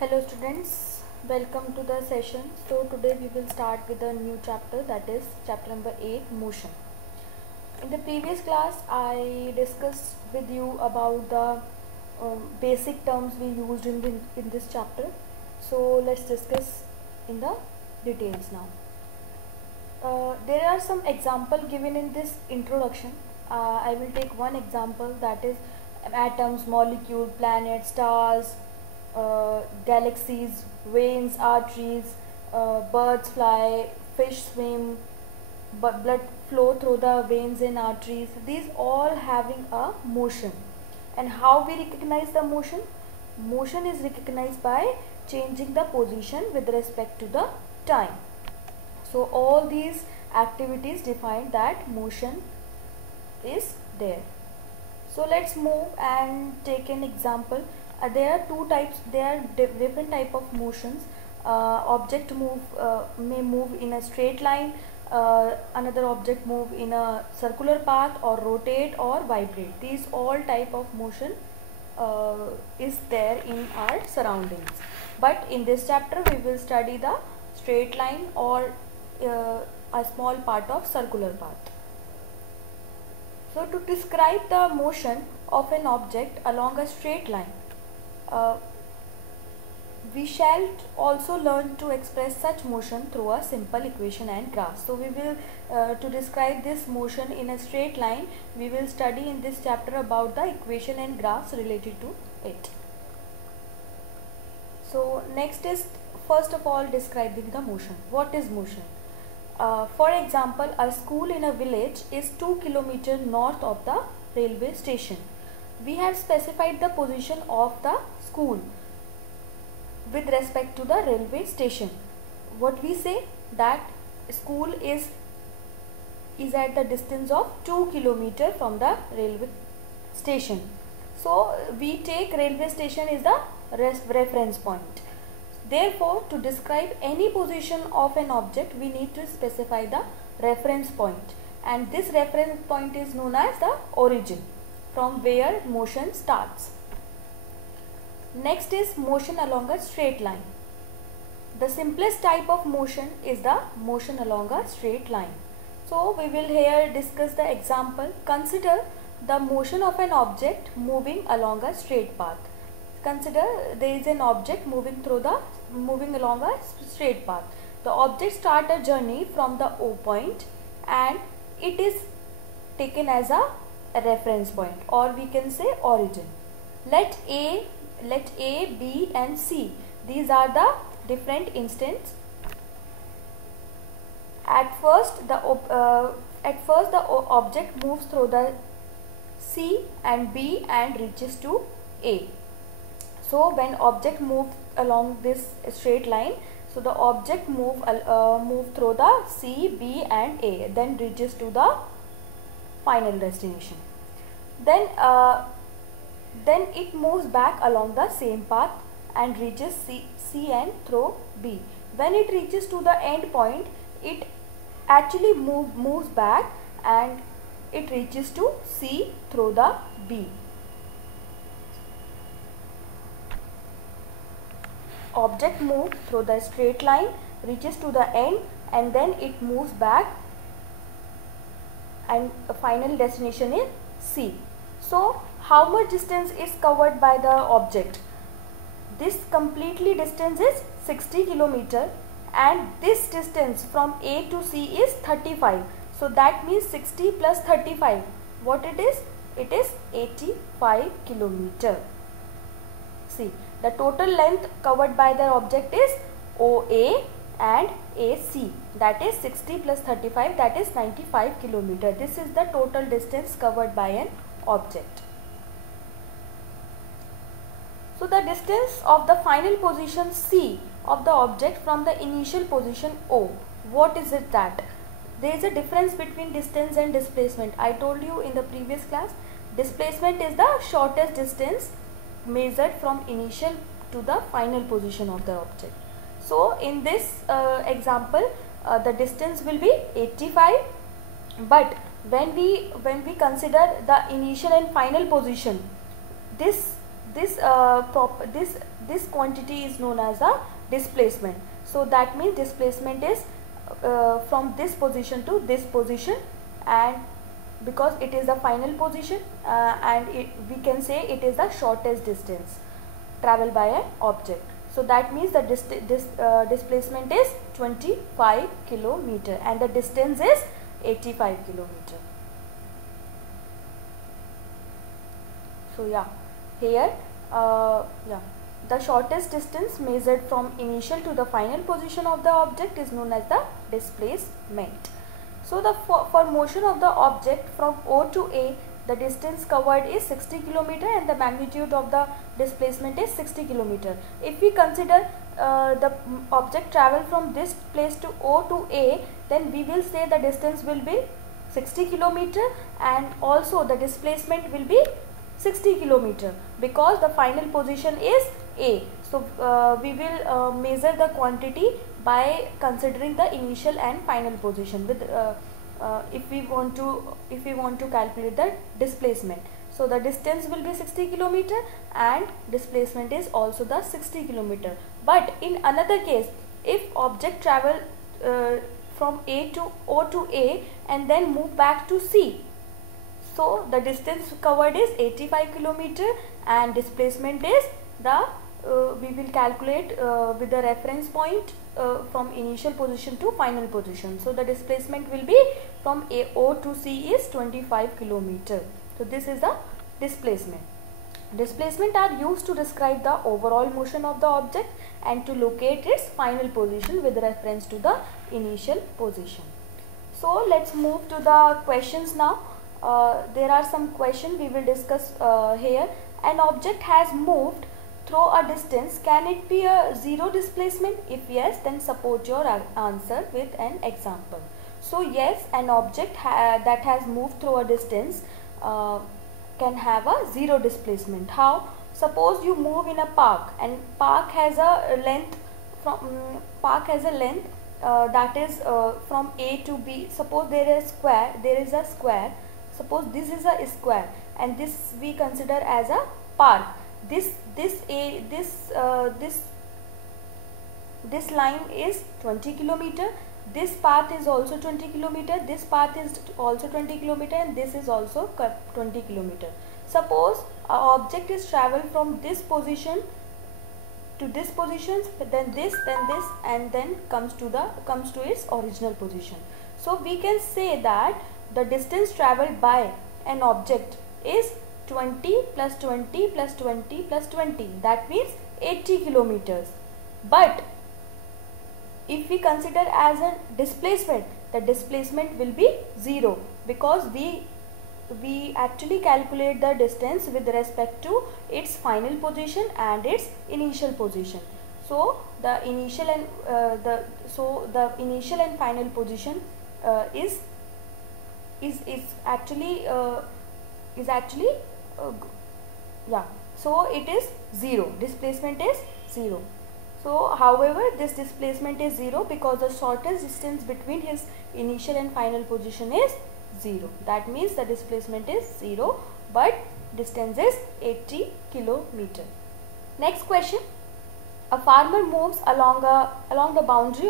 Hello students, welcome to the session. So today we will start with a new chapter, that is chapter number 8, motion. In the previous class I discussed with you about the basic terms we used in this chapter. So let's discuss in the details now. There are some examples given in this introduction. I will take one example, that is atoms, molecule, planets, stars, galaxies, veins, arteries, birds fly, fish swim, blood flow through the veins and arteries. These all having a motion. And how we recognize the motion? Motion is recognized by changing the position with respect to the time. So all these activities define that motion is there. So let's move and take an example. There are two types, there are different type of motions. Object may move in a straight line, another object move in a circular path, or rotate or vibrate. These all type of motion is there in our surroundings. But in this chapter we will study the straight line or a small part of circular path. So to describe the motion of an object along a straight line, we shall also learn to express such motion through a simple equation and graph. So we will to describe this motion in a straight line, we will study in this chapter about the equation and graphs related to it. So next is first of all describing the motion. What is motion? For example, a school in a village is 2 km north of the railway station. We have specified the position of the school with respect to the railway station. What we say, that school is at the distance of 2 km from the railway station. So we take railway station is the reference point. Therefore, to describe any position of an object, we need to specify the reference point, and this reference point is known as the origin, from where motion starts. Next is motion along a straight line. The simplest type of motion is the motion along a straight line. So we will here discuss the example. Consider the motion of an object moving along a straight path. Consider there is an object moving along a straight path. The object starts a journey from the O point and it is taken as a reference point, or we can say origin. Let A, B and C, these are the different instances. At first the object moves through the C and B and reaches to A. So when object moves along this straight line, so the object move through the C, B and A, then reaches to the final destination. Then it moves back along the same path and reaches C and through B. When it reaches to the end point, it actually moves back and it reaches to C through the B. Object moves through the straight line, reaches to the end, and then it moves back and the final destination is C. So how much distance is covered by the object? This completely distance is 60 km and this distance from A to C is 35. So that means 60 plus 35. What it is? It is 85 km. See, the total length covered by the object is OA and AC, that is 60 plus 35, that is 95 km. This is the total distance covered by an object. So the distance of the final position C of the object from the initial position O, what is it that? There is a difference between distance and displacement. I told you in the previous class, displacement is the shortest distance measured from initial to the final position of the object. So in this example, the distance will be 85, but when we consider the initial and final position, this this quantity is known as a displacement. So that means displacement is from this position to this position, and because it is the final position, and we can say it is the shortest distance traveled by an object. So that means the displacement is 25 kilometer and the distance is 85 kilometer. So yeah, here the shortest distance measured from initial to the final position of the object is known as the displacement. So for motion of the object from O to A, the distance covered is 60 km and the magnitude of the displacement is 60 km. If we consider the object travel from this place to O to A, then we will say the distance will be 60 km and also the displacement will be 60 km because the final position is A. So we will measure the quantity by considering the initial and final position with if we want to calculate the displacement. So the distance will be 60 km and displacement is also the 60 km. But in another case, if object travel from A to O to A and then move back to C, so the distance covered is 85 km and displacement is the we will calculate with the reference point from initial position to final position. So the displacement will be from O to C is 25 km. So this is the displacement. Displacement are used to describe the overall motion of the object and to locate its final position with reference to the initial position. So let's move to the questions now. There are some questions we will discuss here. An object has moved through a distance. Can it be a zero displacement? If yes, then support your answer with an example. So yes, an object that has moved through a distance can have a zero displacement. How? Suppose you move in a park and park has a length that is from A to B. Suppose there is a square. Suppose this is a square and this we consider as a park. This line is 20 km. This path is also 20 km. This path is also 20 km and this is also 20 km. Suppose an object is traveled from this position to this position, then this, and then comes to its original position. So we can say that the distance traveled by an object is 20 plus 20 plus 20 plus 20. That means 80 kilometers. But if we consider as a displacement, the displacement will be 0 because we actually calculate the distance with respect to its final position and its initial position. So the initial and final position is actually so it is 0. Displacement is 0. So however, this displacement is 0 because the shortest distance between his initial and final position is 0. That means the displacement is 0 but distance is 80 kilometer. Next question. A farmer moves along the boundary